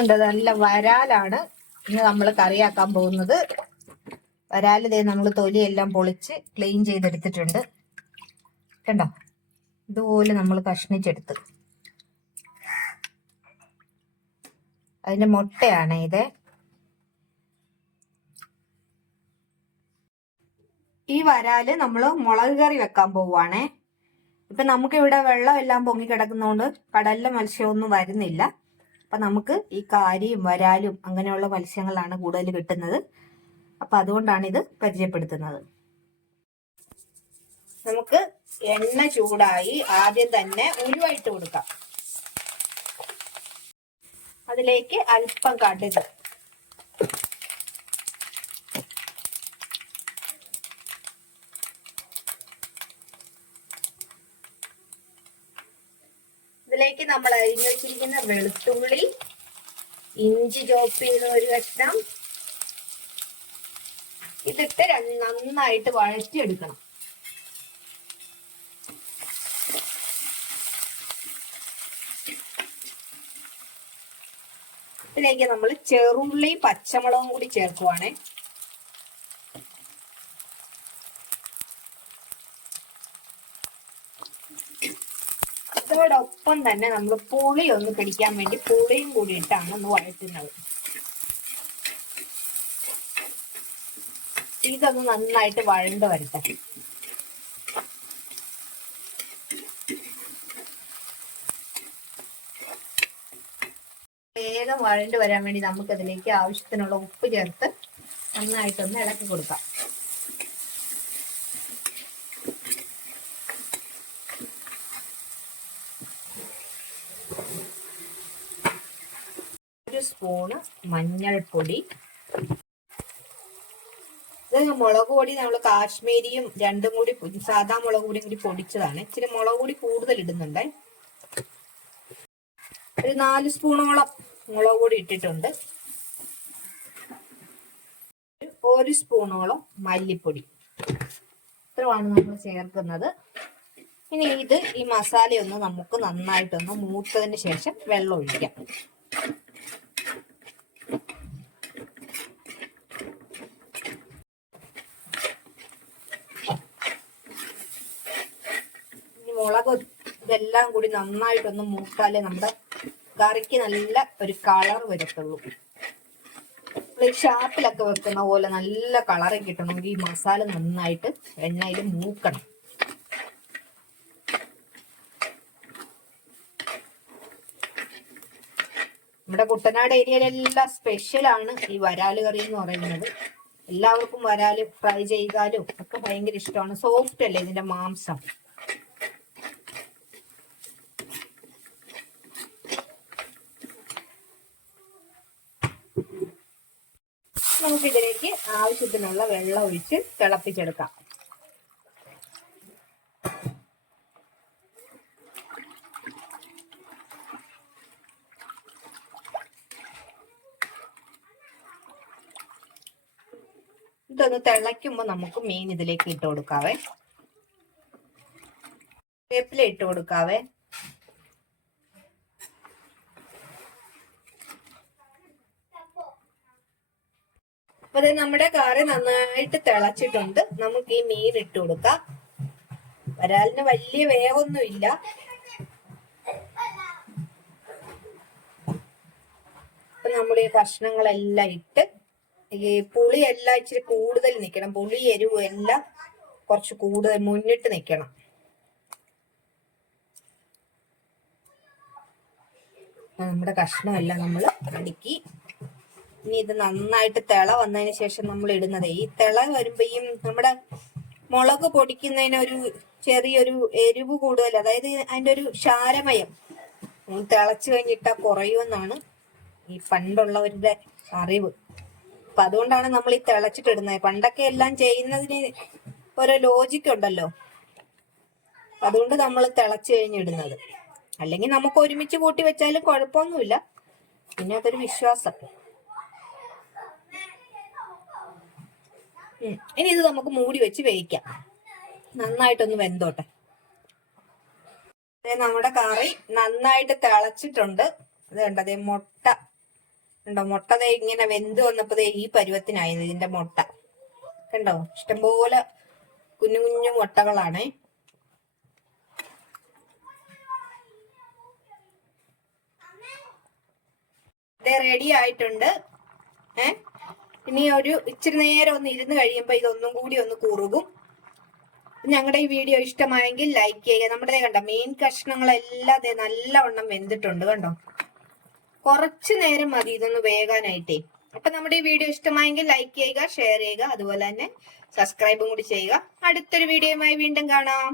എന്താ നല്ല വരാലാണ് ഇന്ന് നമ്മൾ കറിയാക്കാൻ പോകുന്നത്. വരാല് ദേ നമ്മൾ തൊലിയെല്ലാം പൊളിച്ച് ക്ലീൻ ചെയ്തെടുത്തിട്ടുണ്ട്. കണ്ടോ, ഇതുപോലെ നമ്മൾ കഷ്ണിച്ചെടുത്ത്. അതിന്റെ മുട്ടയാണ് ഇത്. ഈ വരാല് നമ്മൾ മുളക് കറി വെക്കാൻ പോവുകയാണേ. ഇപ്പൊ നമുക്കിവിടെ വെള്ളം എല്ലാം പൊങ്ങി കിടക്കുന്നതുകൊണ്ട് കടലിലെ മത്സ്യമൊന്നും വരുന്നില്ല. അപ്പൊ നമുക്ക് ഈ കാരിയും വരാലും അങ്ങനെയുള്ള മത്സ്യങ്ങളാണ് കൂടുതൽ കിട്ടുന്നത്. അപ്പൊ അതുകൊണ്ടാണ് ഇത് പരിചയപ്പെടുത്തുന്നത്. നമുക്ക് എണ്ണ ചൂടായി ആദ്യം തന്നെ ഉലുവയിട്ട് കൊടുക്കാം. അതിലേക്ക് അല്പം കടുക്, ഇതിലേക്ക് നമ്മൾ അരിഞ്ഞു വെച്ചിരിക്കുന്ന വെളുത്തുള്ളി, ഇഞ്ചി ചോപ്പ് ചെയ്ത ഒരു കഷ്ണം ഇതിട്ട് നന്നായിട്ട് വഴറ്റിയെടുക്കണം. ഇതിലേക്ക് നമ്മൾ ചെറുള്ളി പച്ചമുളകും കൂടി ചേർക്കുവാണേ. അതോടൊപ്പം തന്നെ നമ്മൾ പുളി ഒന്ന് പിടിക്കാൻ വേണ്ടി പുളിയും കൂടി ഇട്ടാണ് ഒന്ന് വഴറ്റുന്നത്. ഇതൊന്ന് നന്നായിട്ട് വഴണ്ട് വരട്ടെ. വേഗം വഴണ്ട് വരാൻ വേണ്ടി നമുക്ക് അതിലേക്ക് ആവശ്യത്തിനുള്ള ഉപ്പ് ചേർത്ത് നന്നായിട്ടൊന്ന് ഇളക്കി കൊടുക്കാം. ഒരു സ്പൂണ് മഞ്ഞൾപ്പൊടി. ഇത് മുളക് പൊടി നമ്മൾ കാശ്മീരിയും രണ്ടും കൂടി സാധാ മുളക് പൊടിയും കൂടി പൊടിച്ചതാണ്. ഇച്ചിരി മുളക് പൊടി കൂടുതൽ ഇടുന്നുണ്ട്. ഒരു 4 സ്പൂണോളം മുളക് പൊടി ഇട്ടിട്ടുണ്ട്. 1 സ്പൂണോളം മല്ലിപ്പൊടി. ഇത്രയാണ് നമ്മൾ ചേർക്കുന്നത്. ഇനി ഈ മസാലയൊന്ന് നമുക്ക് നന്നായിട്ടൊന്ന് മൂത്തതിന് ശേഷം വെള്ളം ഒഴിക്കാം. മുളക് ഇതെല്ലാം കൂടി നന്നായിട്ടൊന്ന് മൂത്താലേ നമ്മുടെ കറിക്ക് നല്ല ഒരു കളർ വരത്തുള്ളൂ. നമ്മൾ ഈ ഷാപ്പിലൊക്കെ വെക്കുന്ന പോലെ നല്ല കളറ് കിട്ടണമെങ്കിൽ ഈ മസാല നന്നായിട്ട് എണ്ണയിൽ മൂക്കണം. നമ്മുടെ കുട്ടനാട് ഏരിയയിലെല്ലാം സ്പെഷ്യലാണ് ഈ വരാല് കറി എന്ന് പറയുന്നത്. എല്ലാവർക്കും വരാല് ഫ്രൈ ചെയ്താലും ഒക്കെ ഭയങ്കര ഇഷ്ടമാണ്. സോഫ്റ്റ് അല്ലേ ഇതിന്റെ മാംസം. നമുക്കിതിലേക്ക് ആവശ്യത്തിനുള്ള വെള്ളം ഒഴിച്ച് തിളപ്പിച്ചെടുക്കാം. ഇതൊന്ന് തിളയ്ക്കുമ്പോൾ നമുക്ക് മീൻ ഇതിലേക്ക് ഇട്ട് കൊടുക്കാവേ. വേപ്പില ഇട്ട് കൊടുക്കാവേ. അപ്പൊ നമ്മുടെ കറി നന്നായിട്ട് തിളച്ചിട്ടുണ്ട്. നമുക്ക് ഈ മീൻ ഇട്ട് കൊടുക്കാം. വരാലിന് വലിയ വേഗമൊന്നും ഇല്ല. അപ്പൊ നമ്മൾ ഈ കഷ്ണങ്ങളെല്ലാം ഇട്ട് ഈ പുളിയെല്ലാം ഇച്ചിരി കൂടുതൽ നിൽക്കണം. പുളി എരിവ് എല്ലാം കുറച്ച് കൂടുതൽ മുന്നിട്ട് നിൽക്കണം. നമ്മുടെ കഷ്ണമെല്ലാം നമ്മൾ അടുക്കി. ഇനി ഇത് നന്നായിട്ട് തിള വന്നതിന് ശേഷം നമ്മൾ ഇടുന്നത്, ഈ തിള വരുമ്പോ ഈ നമ്മുടെ മുളക് പൊടിക്കുന്നതിനൊരു ചെറിയൊരു എരിവ് കൂടുതൽ, അതായത് അതിന്റെ ഒരു ക്ഷാരമയം തിളച്ചു കഴിഞ്ഞിട്ടാ കുറയുമെന്നാണ് ഈ പണ്ടുള്ളവരുടെ അറിവ്. അപ്പൊ അതുകൊണ്ടാണ് നമ്മൾ ഈ തിളച്ചിട്ടിടുന്നത്. പണ്ടൊക്കെ എല്ലാം ചെയ്യുന്നതിന് ഓരോ ലോജിക്ക് ഉണ്ടല്ലോ, അതുകൊണ്ട് നമ്മൾ തിളച്ചു കഴിഞ്ഞിടുന്നത്. അല്ലെങ്കിൽ നമുക്ക് ഒരുമിച്ച് കൂട്ടി വെച്ചാലും കുഴപ്പമൊന്നുമില്ല. പിന്നെ അതൊരു വിശ്വാസം. ഇനി ഇത് നമുക്ക് മൂടി വെച്ച് വേവിക്കാം. നന്നായിട്ടൊന്ന് വെന്തോട്ടെ. നമ്മുടെ കറി നന്നായിട്ട് തിളച്ചിട്ടുണ്ട്. ഇത് കണ്ടതേ മുട്ട കണ്ടോ, മുട്ട ഇങ്ങനെ വെന്ത് വന്നപ്പോ ഈ പരുവത്തിനായത് ഇതിന്റെ മുട്ട കണ്ടോ. ഇഷ്ടംപോലെ കുഞ്ഞു കുഞ്ഞു മുട്ടകളാണ്. ഇത് റെഡി ആയിട്ടുണ്ട്. ഇനി ഒരു ഇച്ചിരി നേരം ഒന്ന് ഇരുന്ന് കഴിയുമ്പോ ഇതൊന്നും കൂടി ഒന്ന് കുറുകും. ഞങ്ങളുടെ ഈ വീഡിയോ ഇഷ്ടമായെങ്കിൽ ലൈക്ക് ചെയ്യുക. നമ്മുടെ കണ്ടോ മീൻ കഷ്ണങ്ങളെല്ലാം നല്ലവണ്ണം വെന്തിട്ടുണ്ട് കണ്ടോ. കുറച്ചു നേരം മതി ഇതൊന്ന് വേകാനായിട്ടേ. അപ്പൊ നമ്മുടെ ഈ വീഡിയോ ഇഷ്ടമായെങ്കിൽ ലൈക്ക് ചെയ്യുക, ഷെയർ ചെയ്യുക, അതുപോലെ തന്നെ സബ്സ്ക്രൈബും കൂടി ചെയ്യുക. അടുത്തൊരു വീഡിയോയുമായി വീണ്ടും കാണാം.